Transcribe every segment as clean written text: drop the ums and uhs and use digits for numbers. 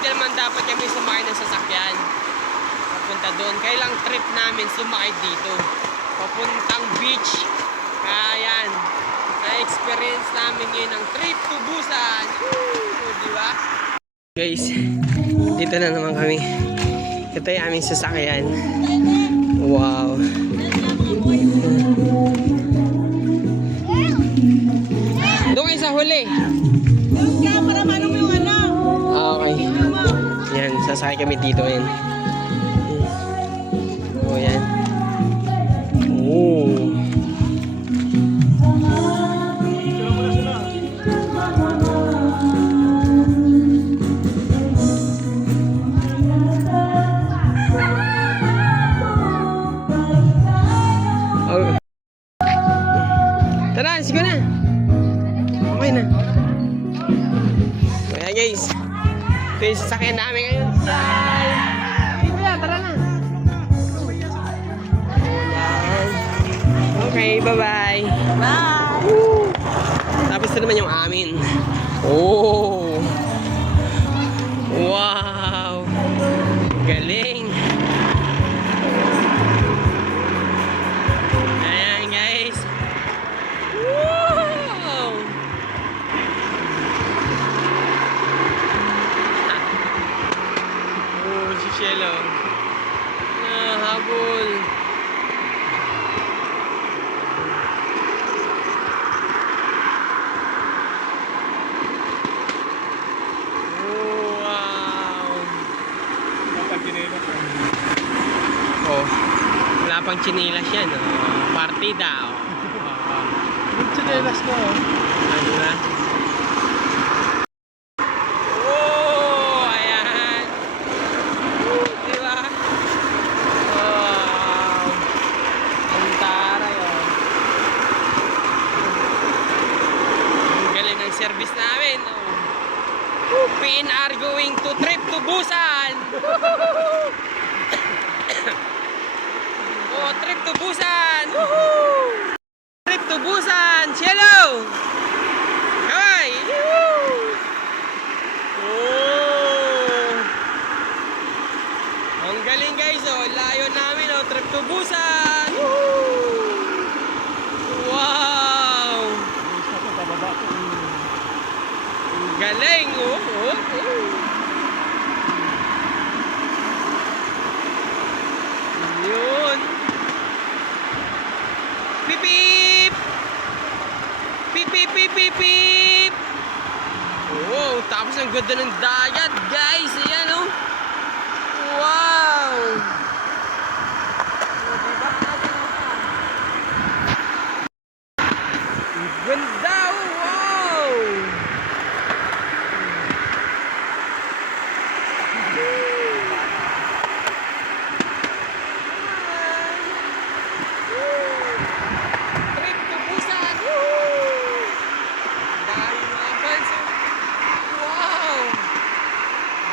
naman dapat kami sumakay ng sasakyan. Papunta doon. Kailang trip namin sumakay dito. Papuntang beach. Kaya yan. Na-experience namin ngayon ang trip to Busan. Woo! Diba? Guys, dito na naman kami. Ito yung aming sasakyan. Wow. Doon kayo sa huli. Doon ka, para manong yung ano. Okay. Yan, sasakay kami dito. Yan. Oh, yan. Oh. Tara, sige na. Okay na. Kaya guys, ito yung sasakyan namin ngayon. Bye! Kuya, tara na. Ayan. Okay, bye-bye. Bye! Woo! Tapos ito naman yung amin. Oh! Wow! Galing! Ayan guys. Wow! Oh, si Shelo. Habol. Oh, wow. Oh, wala pang chinilas yan. Oh. Partida. Oh. Yung chinelas ko. Ano na? Oh, ayan. Diba? Wow. Ang taray, oh. Ang galing ng service namin, oh. PNR going to trip to Busan. Oh, trip to Busan. Woohoo! Trip to Busan. Hello. Hi. Oh. Ang galing guys, oh. Layo namin, oh. Trip to Busan. Woohoo! Wow. Ang galing, oh. Oh. Oh. Yun. Pip pip. Pip pip pip pip pip. Oh, tapos ang ganda ng dagat, guys. Ayan, oh. Wow. Oh, diba? Ang ganda, oh. Wow. Trip to Busan. Woo! Dahil mga fans. Wow!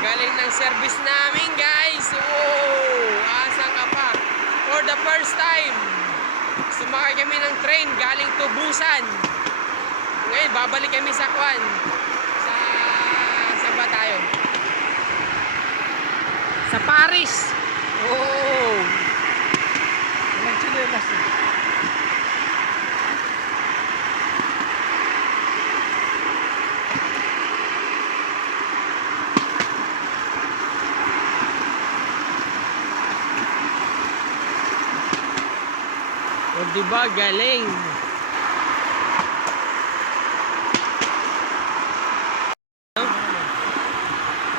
Galing ng service namin, guys. Oh! Asan ka pa? For the first time, sumakay kami ng train galing to Busan. Ngayon, babalik kami sa Kwan. Saan ba tayo? Sa Paris. Oh! Walang chinelas. O, diba? Galing.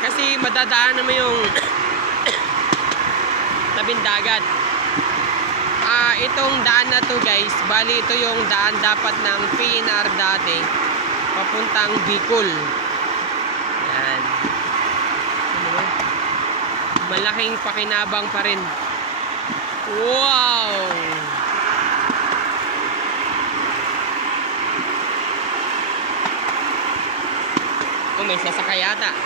Kasi madadaan naman yung tabing dagat. Itong daan na to, guys, bali ito yung daan dapat ng PNR dati papuntang Bicol. Yan. Malaking pakinabang pa rin. Wow! Oh, may sasakay yata.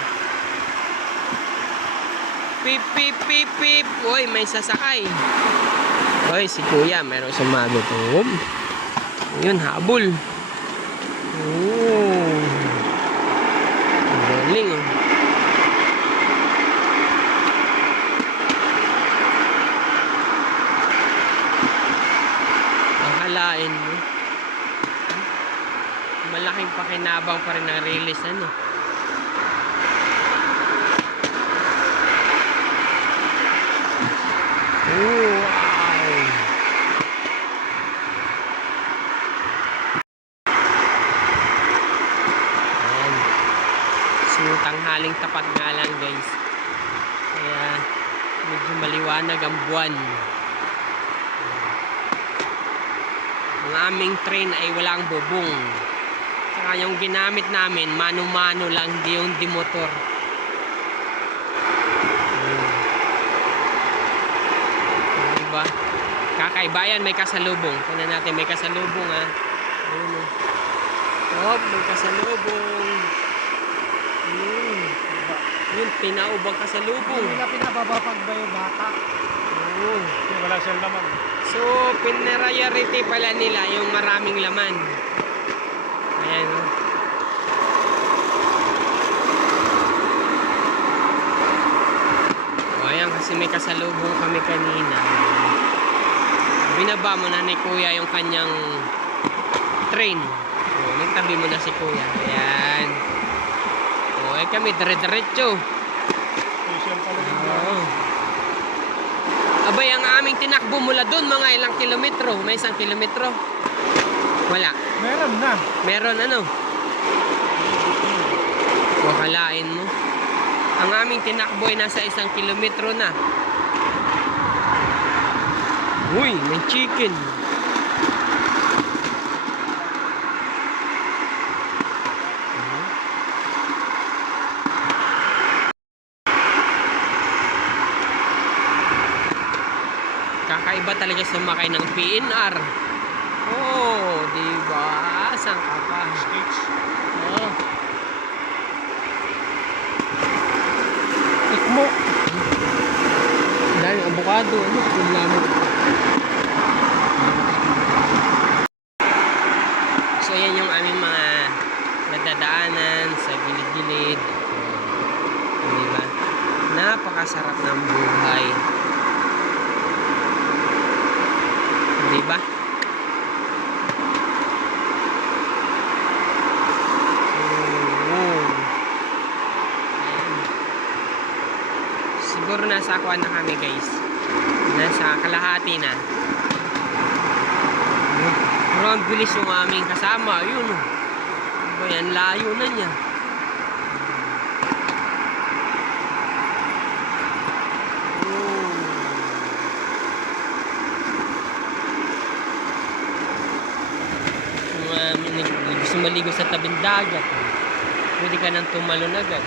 Pip, pip, pip, pip. Uy, may sasakay. Uy, si kuya, meron sumagot. Oh. Yun, habol. Oh. Galing, oh. yabang pa rin ng release, ano. Oh, wow. Ayan. So, tanghaling tapat nga lang, guys. Kaya, medyo maliwanag ang buwan. Ang aming train ay walang bubong. Saka yung ginamit namin, mano-mano lang, di yung di-motor. Diba? Kakaiba yan, may kasalubong. Tingnan natin, may kasalubong, ha. Ayun, oh. Oh, may kasalubong. Yun, pinaubang kasalubong. Hindi na pinababapag ba yung bata? Oo. Wala siyang laman. So, pinarayarity pala nila yung maraming laman. Ayan, oh. O, ayan, kasi may kasalubong kami kanina. Binaba mo na ni Kuya yung kanyang train. O, nagtabi mo na si Kuya. Ayan. O, eh kami, dire-diretso. Station pala yung Oo. Abay, ang aming tinakbo mula doon, mga ilang kilometro. May 1 kilometro. Wala. Meron na. Meron, ano? Wakalain mo. Ang aming tinakbo ay nasa 1 kilometro na. Uy, may chicken. Kakaiba talaga sumakay ng PNR. Oh, diba? Saan ka pa? States. Oh. Ikmo. Dahil avocado, ano? Yung namin. So, yan yung aming mga nadadaanan sa gilid-gilid. Diba? Napakasarap ng buhay. Diba? Siguro nasa akuan na kami, guys. Nasa kalahati na. Pero ang bilis yung aming kasama. Yun, oh. Diba yan? Layo na niya. Gusto maligo sa tabing dagat. Pwede ka nang tumalon agad.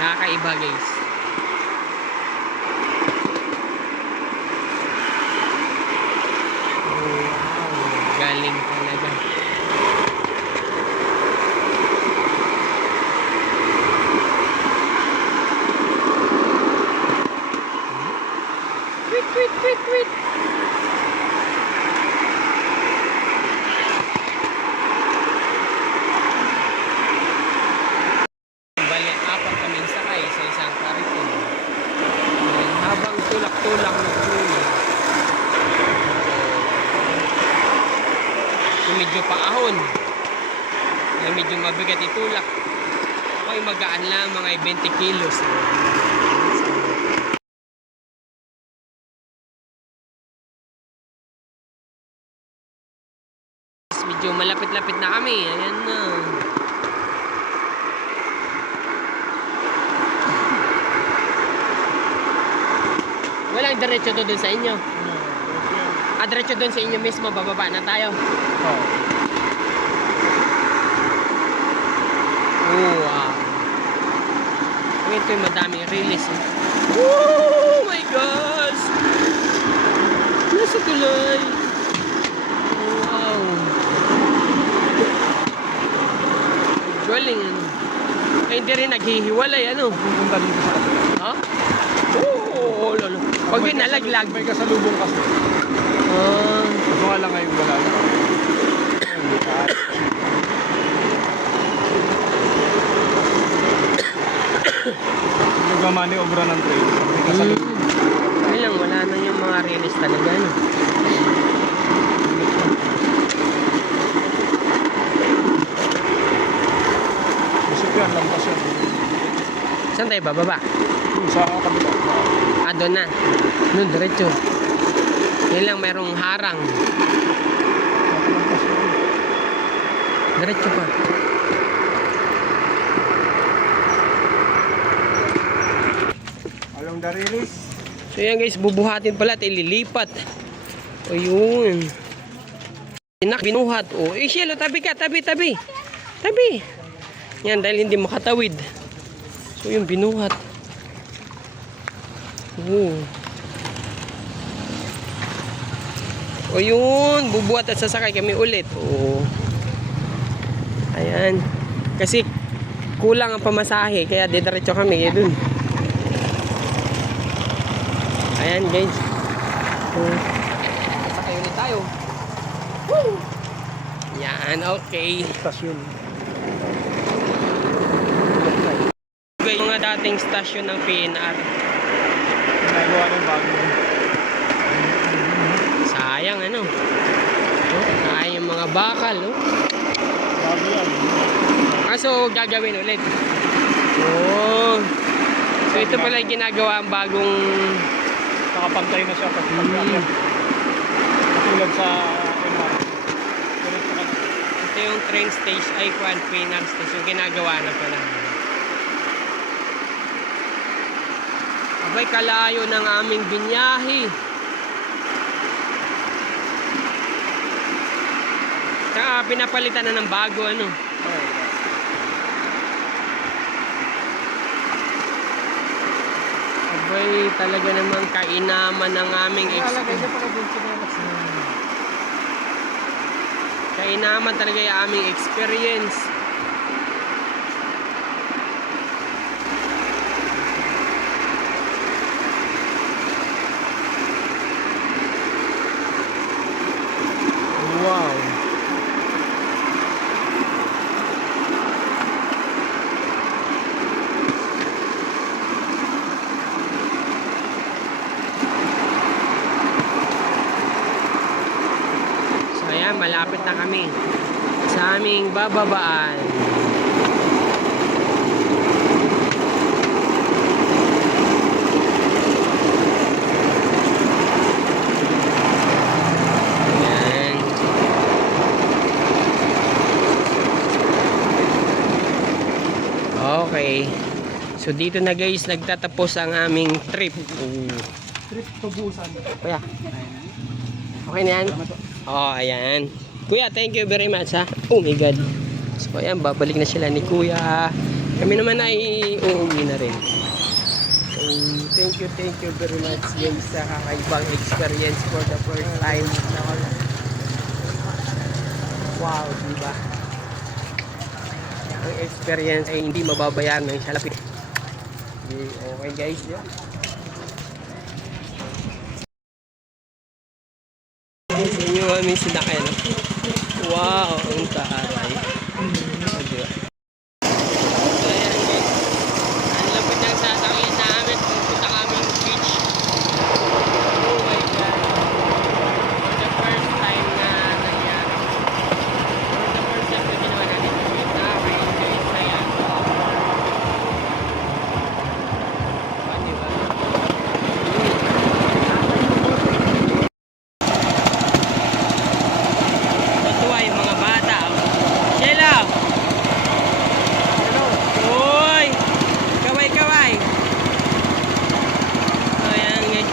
Kakaiba, guys. Wow, galing talaga. Wait, wait, wait, wait. Bali, 4 kaming sakay sa isang kariton. Habang tulak-tulak ng tuloy. So, medyo paahon. Medyo mabigat itulak. Ako'y magaan lang, mga 20 kilos. Medyo malapit-lapit na kami. Ayan na. Walang diretso to dun sa inyo. Diretso dun sa inyo mismo. Bababa na tayo. Oo. Oh, wow. Ito yung madaming release. Eh. Oh my gosh! Nasa tulay. Wow. Galing, ano. Ay, hindi rin naghihiwalay, ano. Pupunta dito sa kasi. Ha? Oo, lolo. Pag may nalaglag. May kasalubong kasi. Ito nga lang ngayon wala na. Nagmamaniobra ng train. May kasalubong. Kaya lang, wala na yung mga release talaga, ano. yan, lampas yan. Saan tayo bababa? Yung sa kabila. Ah, doon na. Doon, diretso. Yan lang, merong harang. Lampas yan. Diretso pa. Along the release. So yan guys, bubuhatin pala at ililipat. O yun. Binuhat. O, Shelo, tabi ka, tabi. Tabi. Yan, dahil hindi makatawid. So yung binuhat. O yun, bubuhat at sasakay kami ulit. O. Ayan. Kasi kulang ang pamasahe, kaya didiretso kami dun. Ayan guys. Sasakay ulit tayo. Woo! Yan, okay. Stasyon. Guys, mga dating stasyon ng PNR. Nagawa ng bago. Sayang ano. Sayang yung mga bakal. Bago yan. Kaso gagawin ulit. Oh. So ito pala yung ginagawa ang bagong Nakapantay na siya pag pag-akyat. Katulad sa MR. Diretso ka na. ito yung train station ay PNR station ginagawa na pala. Abay kalayo ng aming binyahe. Tsaka pinapalitan na ng bago ano. Abay talaga namang kainaman ng aming kainaman talaga yung aming experience. Wow. So ayan, malapit na kami sa aming bababaan. Ayan. Okay. So dito na guys nagtatapos ang aming trip. Trip to Busan. Kuya. Okay na yan? Oh, ayan. Kuya, thank you very much ha. Oh my God. So ayan, babalik na sila ni Kuya. Kami naman ay uuwi na rin. So, thank you very much guys sa kakaibang experience for the first time. Wow, diba? Ang experience ay hindi mababayaran ng salapit. Okay guys, yeah. Sa inyo kami sinakay, no? Wow, ang taray. Diba? So ayan guys, ang lapit ng sasakyan namin pupunta kami ng beach. Oh my God. For the first time na nangyari. For the first time na ginawa natin ito. Nakaka-enjoy na yan. Diba? Natuwa yung mga bata. Sheila! Uy! Kaway-kaway! Ayan guys.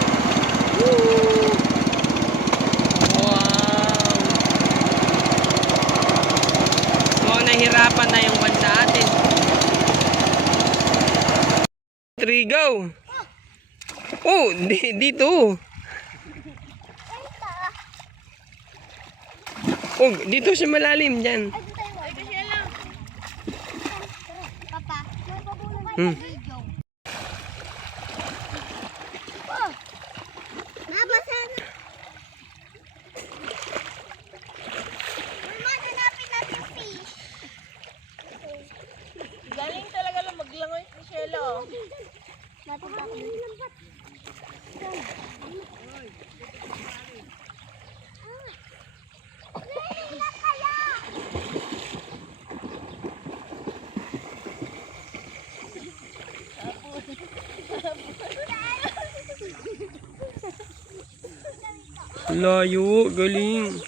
Woo! Wow! Mukhang nahirapan na yung bansa atin. 3, go! Oh! Dito! Oh, dito sa malalim dyan. Papa, Hmm. nabasa na. Mama, hanapin natin fish. Galing talaga lang maglangoy si Shelo. Layo, galing.